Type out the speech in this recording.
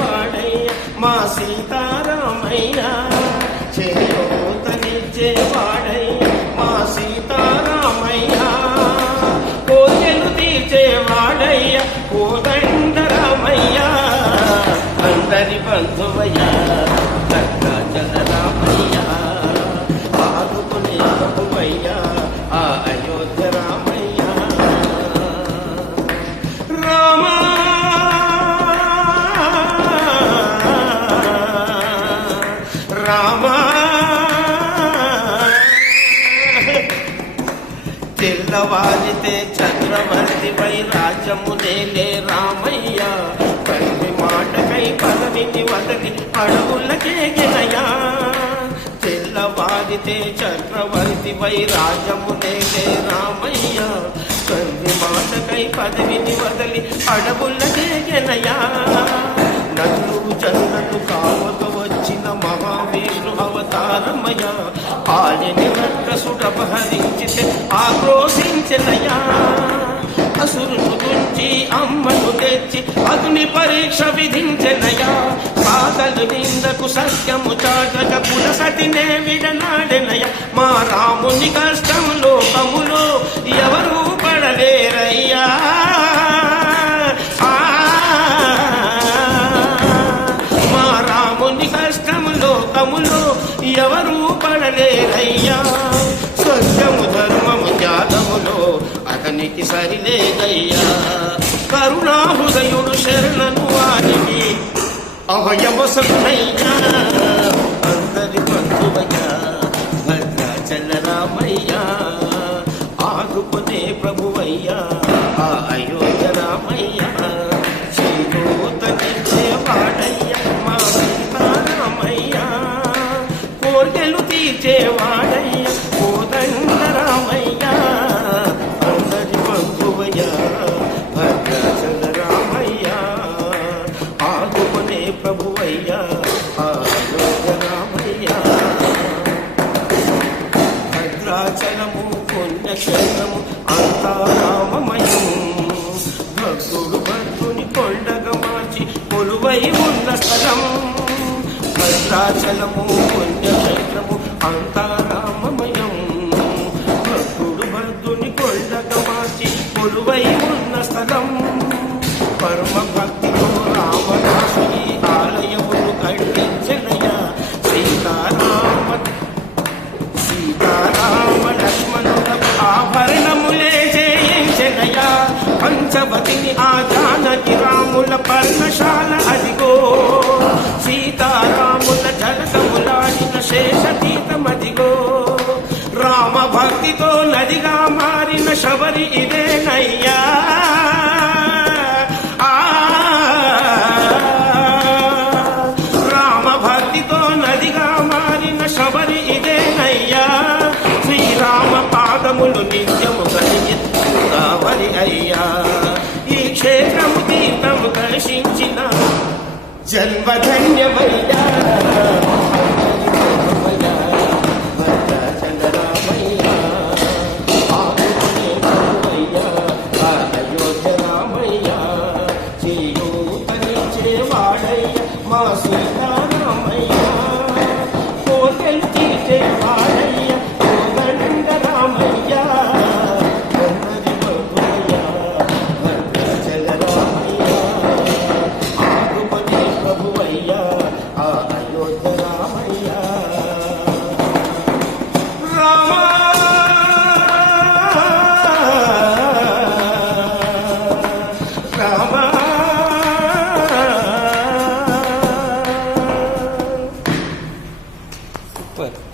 వాడయ్య మా సీతారామయ్య చేయూతనిచ్చే వాడయ్య మా సీతారామయ్య కోరికలు తీర్చే వాడయ్య కోదండరామయ్య అందరి బంధువయ్య రామయ్య ఆదుకునే ప్రభువయ్య ఆ అయోధ్య రామయ్య రామ రామ తెల్లవారితే చంద్రవర్తిపై రాజ్యమునేలే రామయ్య తండ్రి మాటకై పదవిని వదలి అడవులకే గినయా తెల్లవారితే చక్రవర్తిపై రాజ్యమునేలే రామయ్య తండ్రి మాటకై పదవిని వదలి అడవులకే గినయా నన్ను చంద్రుడు కావక వచ్చిన మహావీరు అవతారమయ పాలిని రక్కసుడపహరించితే ఆక్రోశించనయా అసురును గుంచి అమ్మను తెచ్చి అగ్ని పరీక్ష విధించెనయా పాదలు నిందకు సత్యము చాటక పులసటినే విడనాడెనయ మా రాముని కష్టం లోకములో ఎవరూ పడలేరయ్యా మా రాముని కష్టం లోకములో ఎవరూ పడలేరయ్యా సత్యము ధర్మము త్యాగములో అతనికి సరిలేదయ్యా కరుణాహృదయుడు శరణను వారికి అభయవసనయ్యా అందరి బంధువయ్యా భద్రాచల రామయ్య ఆదుకునే ప్రభువయ్యా ఆ అయోధ్య రామయ్య చేయూతనిచ్చే వాడయ్య మా సీతారామయ్య కోర్కెలు తీర్చే వాడయ్య కోదండరామయ్య అందరి బంధువయ్య భద్రాచల రామయ్య ఆదుకునే ప్రభువయ్య అయోధ్య రామయ్య భద్రాచలము పుణ్యక్షేత్రము అంతా రామమయం భక్తుడు భక్తుని కొండగా మార్చి కొలువై ఉన్న స్థలం భద్రాచలము పుణ్యక్షేత్రము అంతా రామమయం భక్తుడు భక్తుని కొండగా మార్చి కొలువై ఉన్న స్థలం పరమ భక్తితో రామదాసు ఈ ఆలయమును కట్టించనయ సీతారామ లక్ష్మణుల ఆభరణములే చేయించనయ పంచవతిని ఆ జానకి రాముల పర్ణశాల అదిగో సీతారాముల జలకములాడిన శేషతీతమదిగో రామ భక్తితో నదిగా మారిన శబరి ఇదేనయ్యా రామ భక్తితో నదిగా మారిన శబరి ఇదేనయ్యా శ్రీరామ పాదములు నిత్యము కలిగి గోదావరి అయ్యా ఈ క్షేత్రము తీర్థము దర్శించిన జన్మధన్యమయ్యా మా సీతారామయ్య